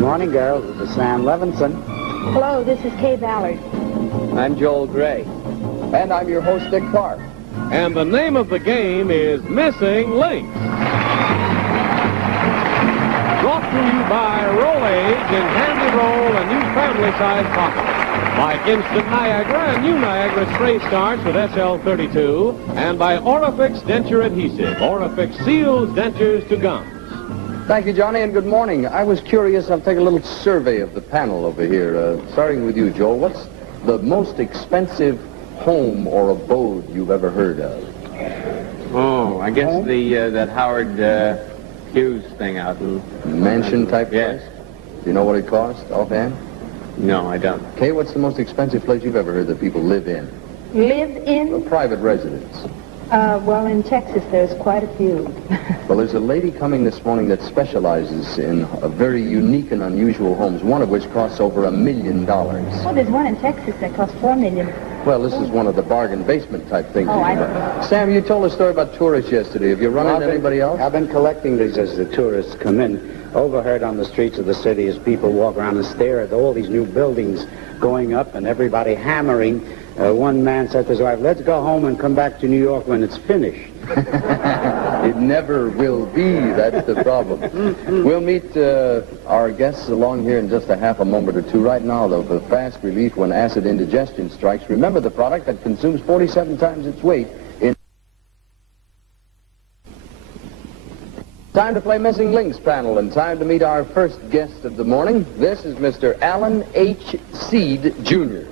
Morning, girls. This is Sam Levenson. Hello, this is Kaye Ballard. I'm Joel Gray. And I'm your host, Dick Clark. And the name of the game is Missing Links. Brought to you by Roll-Age in Handy Roll, a new family-size pocket. By Instant Niagara, a new Niagara Spray Starch with SL32. And by Orifix Denture Adhesive. Orifix seals dentures to gums. Thank you, Johnny, and good morning. I was curious. I'll take a little survey of the panel over here. Starting with you, Joel. What's the most expensive home or abode you've ever heard of? Oh, I guess that Howard Hughes thing out in... Mansion-type Yes. place? Do you know what it cost offhand? No, I don't. Kay, what's the most expensive place you've ever heard that people live in? Live A in? private residence. Well, in Texas, there's quite a few. Well, there's a lady coming this morning that specializes in very unique and unusual homes, one of which costs over $1 million. Well, there's one in Texas that costs $4 million. Well, this is one of the bargain basement type things. Oh, I know. Sam, you told a story about tourists yesterday. Have you run into anybody else? I've been collecting these as the tourists come in. Overheard on the streets of the city as people walk around and stare at all these new buildings going up and everybody hammering. One man said to his wife, "Let's go home and come back to New York when it's finished." It never will be. That's the problem. We'll meet our guests along here in just a half a moment or two. Right now, though, for fast relief when acid indigestion strikes, remember the product that consumes 47 times its weight in... Time to play Missing Links panel, and time to meet our first guest of the morning. This is Mr. Alan H. Seed, Jr.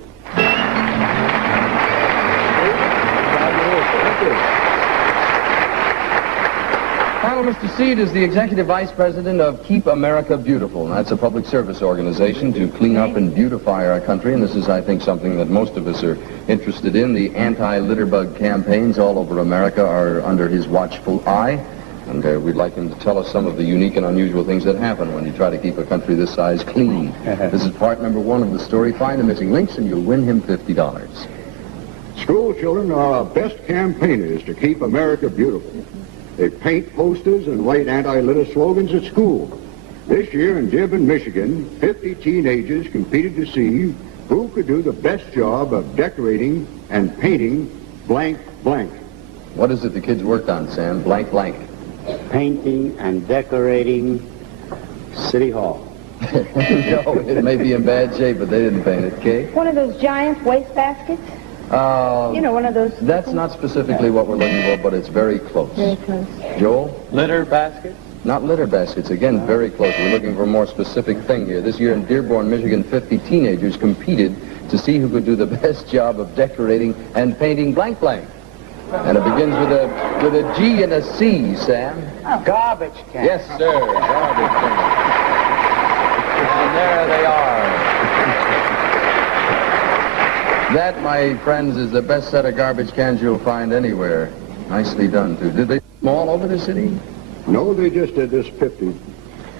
Mr. Seed is the Executive Vice President of Keep America Beautiful, and that's a public service organization to clean up and beautify our country, and this is, I think, something that most of us are interested in. The anti-litterbug campaigns all over America are under his watchful eye, and we'd like him to tell us some of the unique and unusual things that happen when you try to keep a country this size clean. This is part number one of the story. Find the missing links, and you'll win him $50. School children are our best campaigners to keep America beautiful. They paint posters and write anti-litter slogans at school. This year in Dearborn, Michigan, 50 teenagers competed to see who could do the best job of decorating and painting blank blank. What is it the kids worked on, Sam? Blank blank. Painting and decorating City Hall. No, it may be in bad shape, but they didn't paint it. Kay? One of those giant waste baskets? You know, one of those... That's not specifically what we're looking for, but it's very close. Very close. Joel? Litter baskets? Not litter baskets. Again, very close. We're looking for a more specific thing here. This year in Dearborn, Michigan, 50 teenagers competed to see who could do the best job of decorating and painting blank blank. And it begins with a G and a C, Sam. Oh. Garbage can. Yes, sir. Garbage can. And there they are. That, my friends, is the best set of garbage cans you'll find anywhere. Nicely done, too. Did they come all over the city? No, they just did this 50.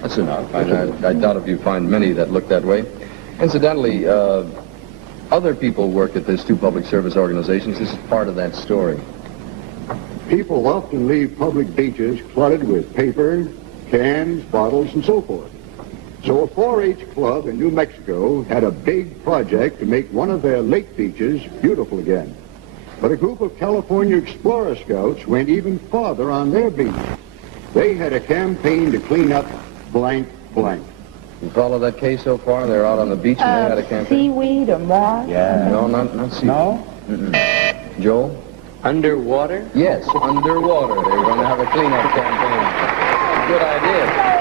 That's enough. I doubt if you find many that look that way. Incidentally, other people work at these two public service organizations. This is part of that story. People often leave public beaches cluttered with paper, cans, bottles, and so forth. So a 4-H club in New Mexico had a big project to make one of their lake beaches beautiful again. But a group of California Explorer Scouts went even farther on their beach. They had a campaign to clean up blank blank. You follow that case so far? They're out on the beach and they had a campaign? Seaweed or moss? Yeah. No, not seaweed. No? Mm-mm. Joel? Underwater? Yes, underwater. They were going to have a cleanup campaign. Good idea.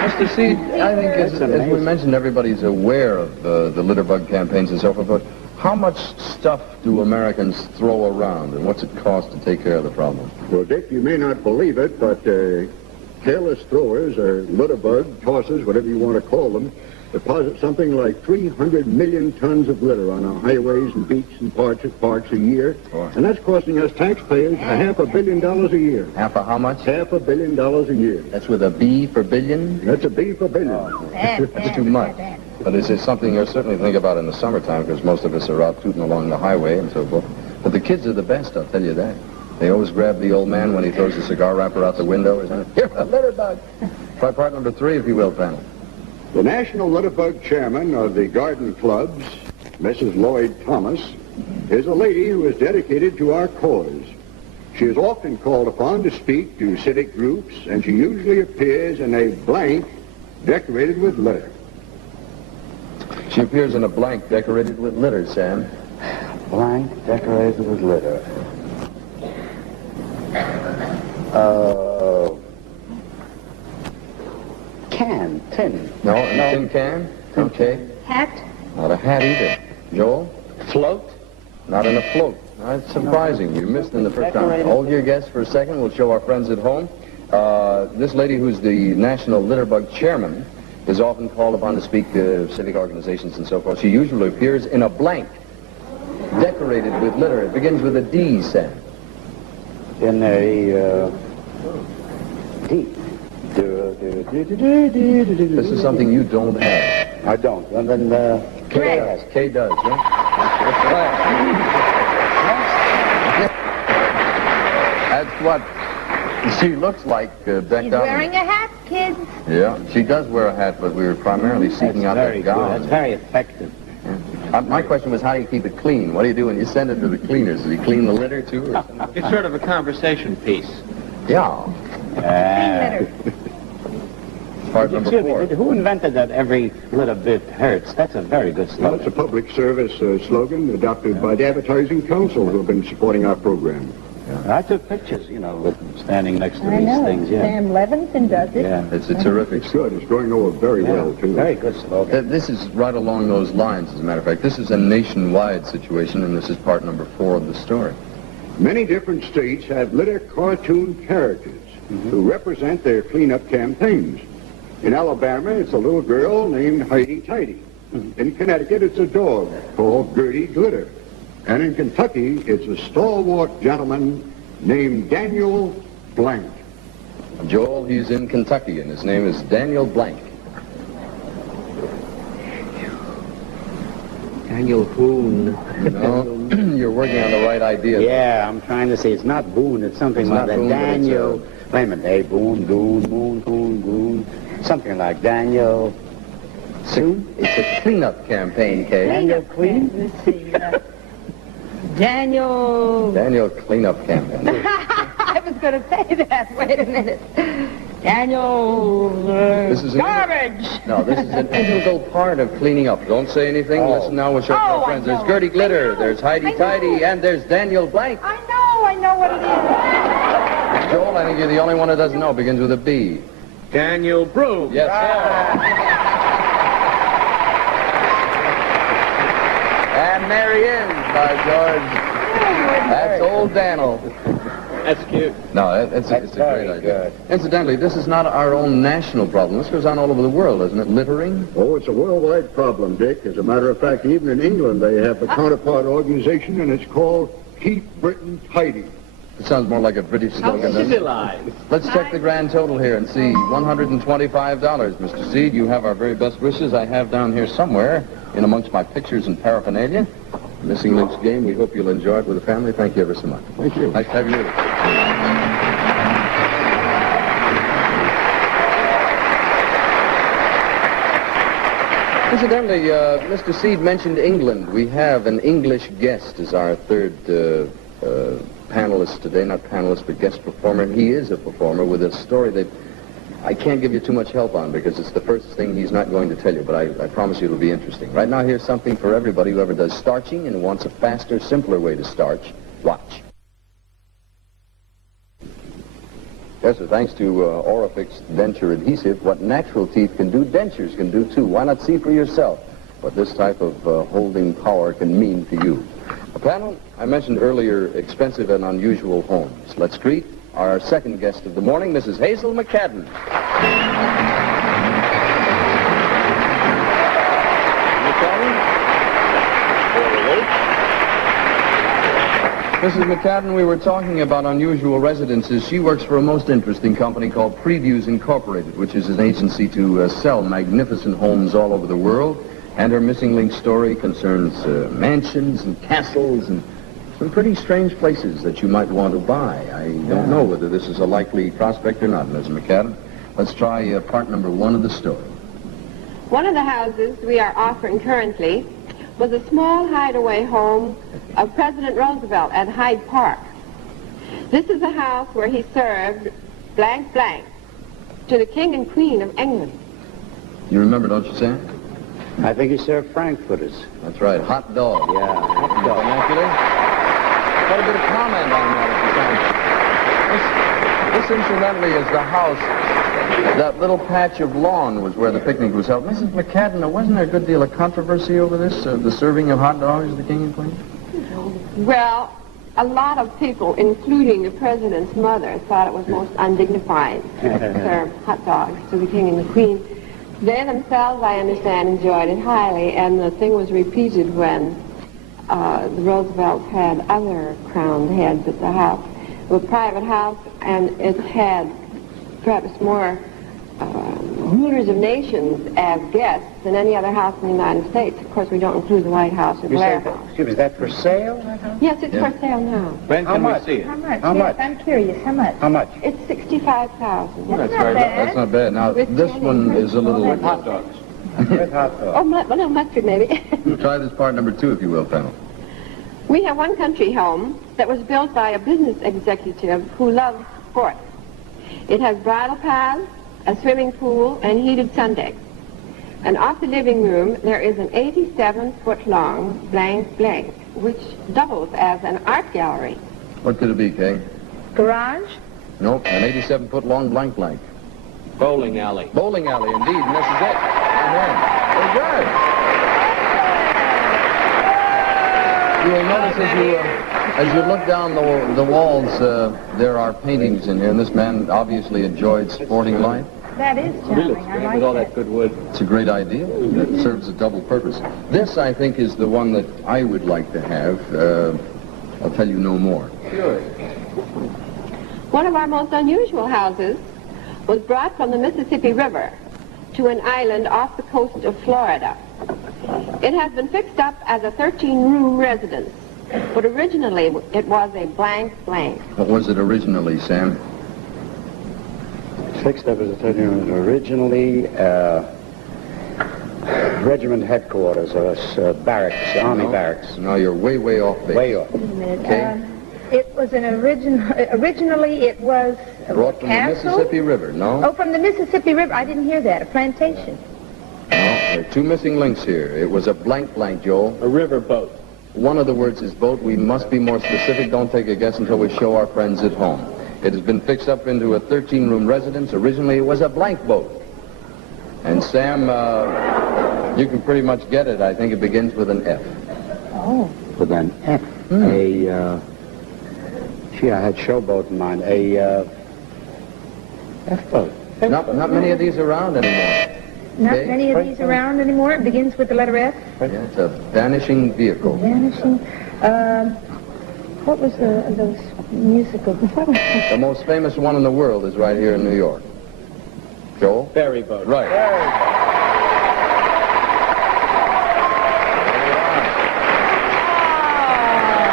Mr. Seed, I think as we mentioned, everybody's aware of the litterbug campaigns and so forth, but how much stuff do Americans throw around, and what's it cost to take care of the problem? Well, Dick, you may not believe it, but careless throwers or litterbug tossers, whatever you want to call them, deposit something like 300 million tons of litter on our highways and beaches and parks a year. Boy. And that's costing us taxpayers $500 million a year. Half a how much? $500 million a year. That's with a B for billion? That's a B for billion. That's too much. But it's something you'll certainly think about in the summertime, because most of us are out tooting along the highway and so forth. But the kids are the best, I'll tell you that. They always grab the old man when he throws the cigar wrapper out the window. Here, a litter bug. Try part number 3, if you will, panel. The National Litterbug Chairman of the Garden Clubs, Mrs. Lloyd Thomas, is a lady who is dedicated to our cause. She is often called upon to speak to civic groups, and she usually appears in a blank decorated with litter. She appears in a blank decorated with litter, Sam. Blank decorated with litter. Tin. No, a tin can? Okay. Hat? Not a hat either. Joel? Float? Not in a float. That's surprising. You missed in the first round. Hold your guess for a second. We'll show our friends at home. This lady, who's the National Litterbug Chairman, is often called upon to speak to civic organizations and so forth. She usually appears in a blank, decorated with litter. It begins with a D, Sam. In a, D. This is something you don't have. I don't. And then, Kay does. Kay does, That's what she looks like decked out. She's wearing a hat, kids. Yeah, she does wear a hat, but we were primarily seeking out that gown. That's very effective. Yeah. My question was, how do you keep it clean? What do you do when you send it to the cleaners? Do you clean the litter, too? Or something? It's sort of a conversation piece. Yeah. Litter. Part number 4. Who invented that every little bit hurts? That's a very good Well, slogan. it's a public service slogan adopted by the Advertising Council, who have been supporting our program. I took pictures, with them standing next to I these know. things, yeah. Sam Levenson does it. Yeah. It's a terrific It's good. It's going over very well, too. Very good slogan. This is right along those lines, as a matter of fact. This is a nationwide situation, and this is part number 4 of the story. Many different states have litter cartoon characters who represent their cleanup campaigns. In Alabama, it's a little girl named Heidi Tidy. In Connecticut, it's a dog called Gertie Glitter. And in Kentucky, it's a stalwart gentleman named Daniel Blank. Joel, he's in Kentucky, and his name is Daniel Blank. Daniel Boone. No, you're working on the right idea. Yeah, I'm trying to say it's not Boone, it's something It's like not that. Boone, but it's, Daniel. Wait a minute. Hey, Boone, Boone. Something like Daniel. Soon? It's a cleanup campaign, Kay. Daniel Clean? Let's see. Daniel... Daniel Cleanup Campaign. I was going to say that. Wait a minute. Daniel... This is garbage. No, this is an integral part of cleaning up. Don't say anything. Listen now, we'll show our friends. There's Gertie Glitter, there's Heidi Tidy, and there's Daniel Blank. I know what it is. Joel, I think you're the only one who doesn't know. Begins with a B. Daniel Broom. Yes, sir. And there he is, by George. That's old Daniel. That's cute. No, it's a great idea. Incidentally, this is not our own national problem. This goes on all over the world, isn't it? Littering? Oh, it's a worldwide problem, Dick. As a matter of fact, even in England, they have a counterpart organization, and it's called Keep Britain Tidy. It sounds more like a British slogan. doesn't it? Civilized. Let's check the grand total here and see. $125. Mr. Seed, you have our very best wishes. I have down here somewhere, in amongst my pictures and paraphernalia, Missing Links game. We hope you'll enjoy it with the family. Thank you ever so much. Thank you. Nice to have you with us. Incidentally, Mr. Seed mentioned England. We have an English guest as our third panelist today. Not panelist, but guest performer. He is a performer with a story that I can't give you too much help on because it's the first thing he's not going to tell you, but I promise you it'll be interesting. Right now, here's something for everybody who ever does starching and wants a faster, simpler way to starch. Watch. Yes, sir, thanks to Orifix denture adhesive, what natural teeth can do, dentures can do too. Why not see for yourself what this type of holding power can mean to you? A panel, I mentioned earlier, expensive and unusual homes. Let's greet our second guest of the morning, Mrs. Hazel McCadden. Mrs. McCadden, we were talking about unusual residences. She works for a most interesting company called Previews Incorporated, which is an agency to sell magnificent homes all over the world. And her Missing Link story concerns mansions and castles and some pretty strange places that you might want to buy. I don't know whether this is a likely prospect or not, Ms. McAdam. Let's try part number 1 of the story. One of the houses we are offering currently was a small hideaway home of President Roosevelt at Hyde Park. This is the house where he served blank blank to the King and Queen of England. You remember, don't you, Sam? I think he served frankfurters. That's right, hot dog. Yeah, hot dog. Vernacular. Quite a bit of comment on that, if you can. This incidentally, is the house. That little patch of lawn was where the picnic was held. Mrs. McAdam, wasn't there a good deal of controversy over this, the serving of hot dogs to the King and Queen? Well, a lot of people, including the President's mother, thought it was most undignified to serve hot dogs to the King and the Queen. They themselves, I understand, enjoyed it highly, and the thing was repeated when the Roosevelts had other crowned heads at the house. It was a private house, and it had perhaps more rulers of nations as guests than any other house in the United States. Of course, we don't include the White House or Blair House. Excuse me, is that for sale? Yes, it's for sale now. When can we see it? How much? How much? Yes, I'm curious. How much? How much? It's $65,000. That's Very not good. That's bad. not bad. Now, With this 10 one acres. is a little... With hot dogs. With hot Oh, dog. well, mustard maybe. Try this part number 2, if you will, panel. We have one country home that was built by a business executive who loves sports. It has bridle paths, a swimming pool, and heated sun decks. And off the living room, there is an 87-foot-long blank blank, which doubles as an art gallery. What could it be, Kay? Garage? Nope, an 87-foot-long blank blank. Bowling alley. Bowling alley, indeed, and this is it. Amen. Very good. You will notice as you look down the walls, there are paintings in here, and this man obviously enjoyed sporting life. That is Really, charming. I with all like that good wood. It's a great idea. It serves a double purpose. This, I think, is the one that I would like to have. I'll tell you no more. Sure. One of our most unusual houses was brought from the Mississippi River to an island off the coast of Florida. It has been fixed up as a 13-room residence, but originally it was a blank blank. What was it originally, Sam? Fixed up as a 30 originally regiment headquarters, or barracks, army barracks. Now you're way, way off base. Way off. Wait a minute. Okay. It was an originally it was a Brought from the castle? Mississippi River, no? Oh, from the Mississippi River. I didn't hear that. A plantation. No, there are 2 missing links here. It was a blank blank, Joel. A river boat. One of the words is boat. We must be more specific. Don't take a guess until we show our friends at home. It has been fixed up into a 13-room residence. Originally, it was a blank boat. And Sam, you can pretty much get it. I think it begins with an F. Oh. With an F. Gee, I had showboat in mind. F-boat. Not many of these around anymore. Not Okay. many of these around anymore. It begins with the letter F. Yeah, it's a vanishing vehicle. Vanishing. What was those musical? The most famous one in the world is right here in New York. Joel? Ferry boat. Right.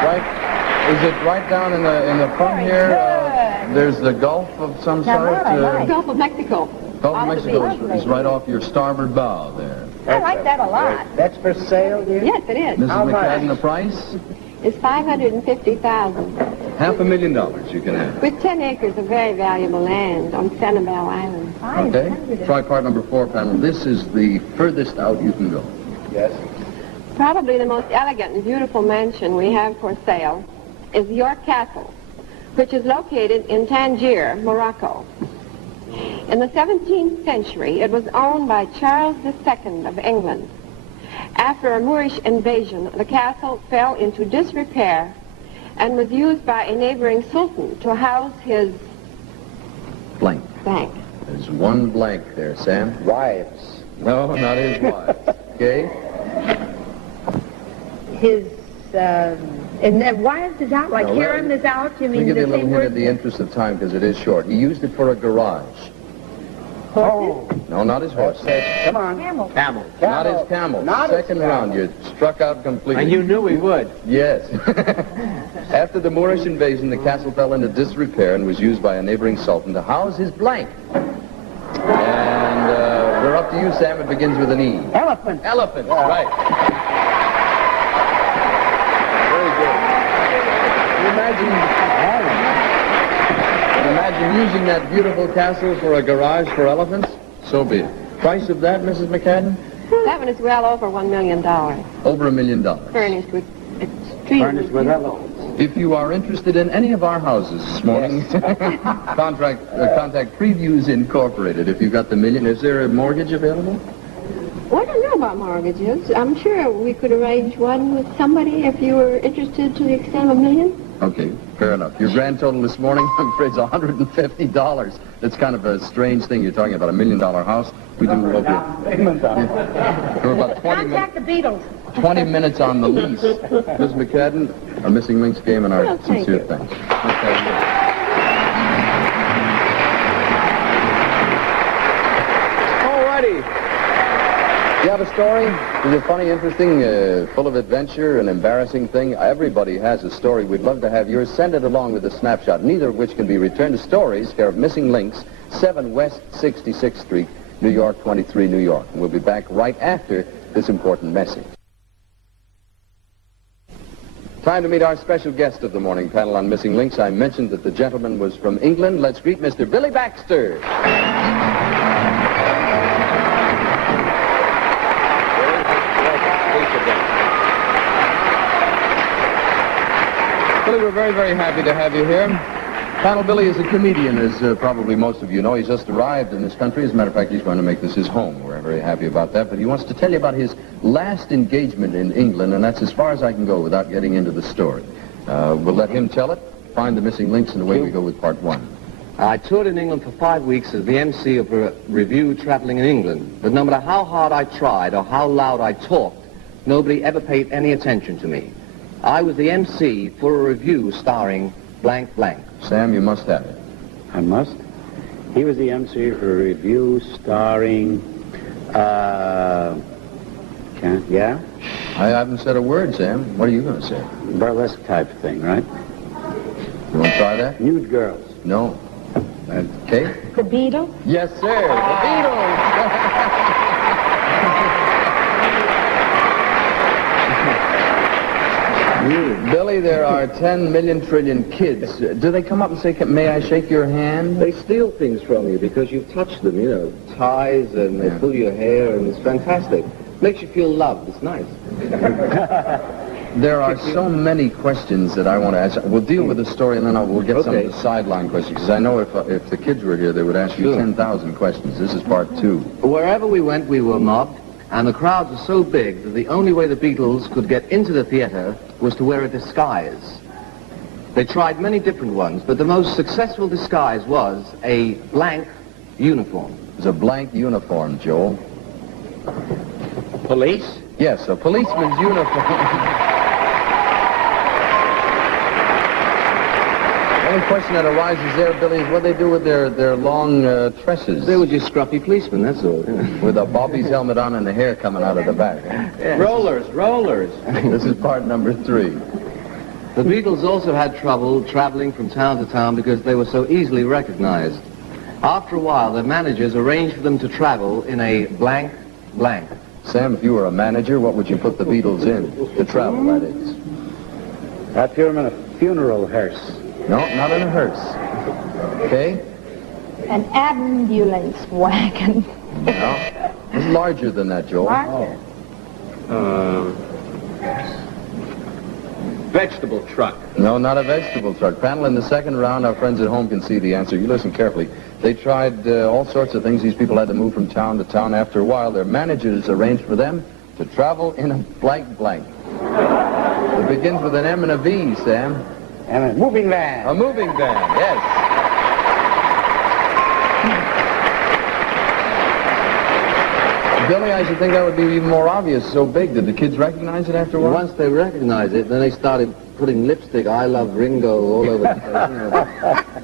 Right. Is it right down in the front here? There's the Gulf of some Now, sort. that I like. Gulf of Mexico. Gulf of Off the Mexico beach. is right off your starboard bow there. I like that a lot. That's for sale, dear? Yes, it is. Mrs. How much? McFadden, the price? It's $550,000 $500,000 you can have. with 10 acres of very valuable land on Sanibel Island. Okay? Try part number 4, panel. This is the furthest out you can go. Yes. Probably the most elegant and beautiful mansion we have for sale is York Castle, which is located in Tangier, Morocco. In the 17th century, it was owned by Charles II of England. After a Moorish invasion, the castle fell into disrepair and was used by a neighboring sultan to house his Blank. bank. There's one blank there, Sam. Wives. No, not his wife. Okay? His and wives is out, like No, harem is out. You Let me mean give you a the little same hint word? in the interest of time because it is short. He used it for a garage. Horses? No, not his horse. Come on. Camel. Camel. Not his camel. Not his Second camel. round, you struck out completely. And you knew he would. Yes. After the Moorish invasion, the castle fell into disrepair and was used by a neighboring sultan to house his blank. And we're up to you, Sam. It begins with an E. Elephant. Elephant, right. Very good. Imagine using that beautiful castle for a garage for elephants? So be it. Price of that, Mrs. McCadden? That one is well over $1 million. Over $1 million. Furnished with extremely Furnished with elephants. If you are interested in any of our houses this morning, contact Previews Incorporated. If you've got the million, is there a mortgage available? Well, I don't know about mortgages. I'm sure we could arrange one with somebody if you were interested to the extent of $1 million. Okay, fair enough. Your grand total this morning, I'm afraid, is $150. That's kind of a strange thing. You're talking about $1 million house. We do okay. We're about 20 minutes. Contact the Beatles. 20 minutes on the lease. Ms. McCadden, our Missing Links game and our Well, thank sincere you. thanks. Alrighty. You have a story? Is it funny, interesting, full of adventure, an embarrassing thing? Everybody has a story. We'd love to have yours. Send it along with a snapshot, neither of which can be returned to Stories, care of Missing Links, 7 West 66th Street, New York, 23, New York. And we'll be back right after this important message. Time to meet our special guest of the morning panel on Missing Links. I mentioned that the gentleman was from England. Let's greet Mr. Billy Baxter. Billy, we're very, very happy to have you here. Panel Billy is a comedian, as probably most of you know. He's just arrived in this country. As a matter of fact, he's going to make this his home. We're very happy about that. But he wants to tell you about his last engagement in England, and that's as far as I can go without getting into the story. We'll let him tell it, find the missing links, and away we go with part one. I toured in England for 5 weeks as the MC of a review traveling in England. But no matter how hard I tried or how loud I talked, nobody ever paid any attention to me. I was the MC for a review starring blank blank. Sam, you must have it. I must. He was the MC for a review starring, yeah? I haven't said a word, Sam. What are you going to say? Burlesque type thing, right? You want to try that? Nude girls. No. Kaye? The Beatles? Yes, sir. The Beatles. Billy, there are 10 million trillion kids. Do they come up and say, may I shake your hand? They steal things from you because you've touched them, you know, ties, and they pull your hair, and it's fantastic. Makes you feel loved. It's nice. There are so many questions that I want to ask. We'll deal with the story, and then we'll get some of the sideline questions, because I know if the kids were here, they would ask you 10,000 questions. This is part two. Wherever we went, we were mobbed, and the crowds were so big that the only way the Beatles could get into the theater was to wear a disguise. They tried many different ones, but the most successful disguise was a blank uniform. It was a blank uniform, Joel. Police? Yes, a policeman's uniform. The only question that arises there, Billy, is what they do with their long tresses. They were just scruffy policemen, that's all. With a Bobby's helmet on and the hair coming out of the back. Rollers. This is part number 3. The Beatles also had trouble traveling from town to town because they were so easily recognized. After a while, their managers arranged for them to travel in a blank blank. Sam, if you were a manager, what would you put the Beatles in to travel, that is? I'd put him in a funeral hearse. No, not in a hearse. Okay? An ambulance wagon. No. It's larger than that, Joel. Larger. Vegetable truck. No, not a vegetable truck. Panel, in the second round, our friends at home can see the answer. You listen carefully. They tried all sorts of things. These people had to move from town to town. After a while, their managers arranged for them to travel in a blank blank. It begins with an M and a V, Sam. And a moving van. A moving van, yes. Billy, I should think that would be even more obvious, so big. Did the kids recognize it after a while? Once they recognized it, then they started putting lipstick, I love Ringo, all over the place. You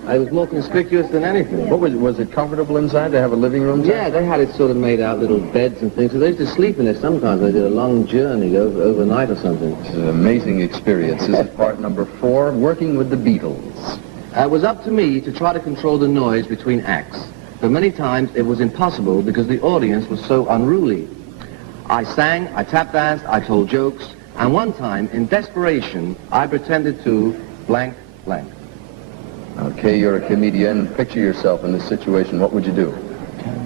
know. It was more conspicuous than anything. What was it comfortable inside to have a living room? Yeah, they had it sort of made out, little beds and things. So they used to sleep in it sometimes. They did a long journey overnight or something. It's an amazing experience. This is part number 4, working with the Beatles. It was up to me to try to control the noise between acts. But many times it was impossible because the audience was so unruly. I sang, I tap danced, I told jokes, and one time, in desperation, I pretended to blank, blank. Okay, you're a comedian. Picture yourself in this situation. What would you do?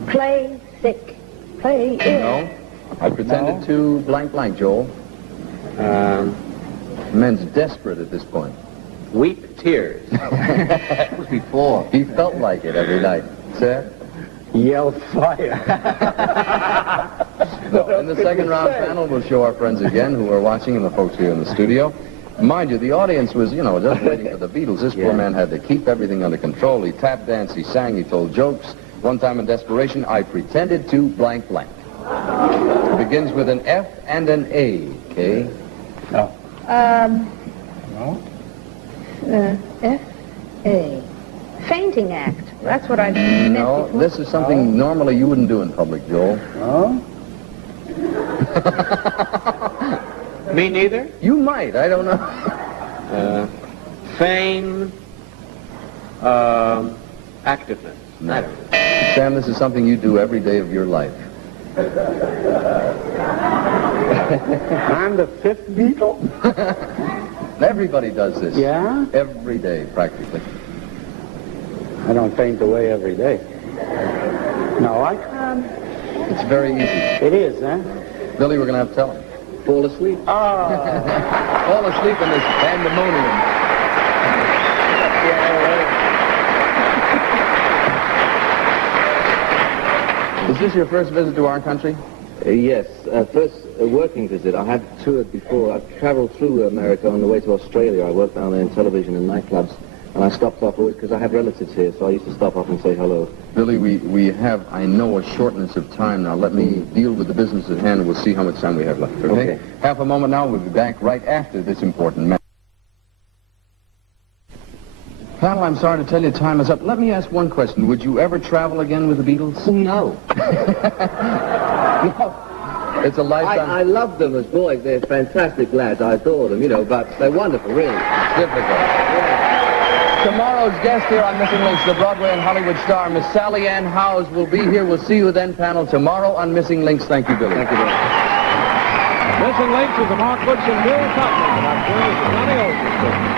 Play sick. Play ill. No. I pretended to blank, blank, Joel. Men's desperate at this point. Weep tears. That was before. He felt like it every night. Sir? Yell fire. No. In the second round panel, we'll show our friends again who are watching and the folks here in the studio. Mind you, the audience was, just waiting for the Beatles. This poor man had to keep everything under control. He tap danced, he sang, he told jokes. One time in desperation, I pretended to blank, blank. It begins with an F and an A, okay? No. No? F-A. Fainting act. That's what I meant No, before. this is something normally you wouldn't do in public, Joel. No? Me neither. You might, I don't know. Fame. Activeness. No. Sam, this is something you do every day of your life. I'm the 5th Beatle? Everybody does this. Yeah? Every day, practically. I don't faint away every day. No, I... It's very easy. It is, huh? Billy, we're going to have to tell him. Fall asleep. Fall asleep in this pandemonium. Is this your first visit to our country? Yes, first working visit. I had toured before. I've traveled through America on the way to Australia. I worked down there in television and nightclubs, and I stopped off always because I have relatives here, so I used to stop off and say hello. Billy, we have, I know, a shortness of time now. Let me deal with the business at hand, and we'll see how much time we have left, okay? Half a moment now. We'll be back right after this important message. Panel, I'm sorry to tell you time is up. Let me ask one question. Would you ever travel again with the Beatles? No. No. It's a lifetime. I love them as boys. They're fantastic lads. I adore them, but they're wonderful, really. Difficult. Yeah. Tomorrow's guest here on Missing Links, the Broadway and Hollywood star, Miss Sally Ann Howes, will be here. We'll see you then, panel, tomorrow on Missing Links. Thank you, Billy. Thank you very much. Missing Links is a Mark Woodson, Bill Tottenham, and I'm sure it's Johnny Ocean.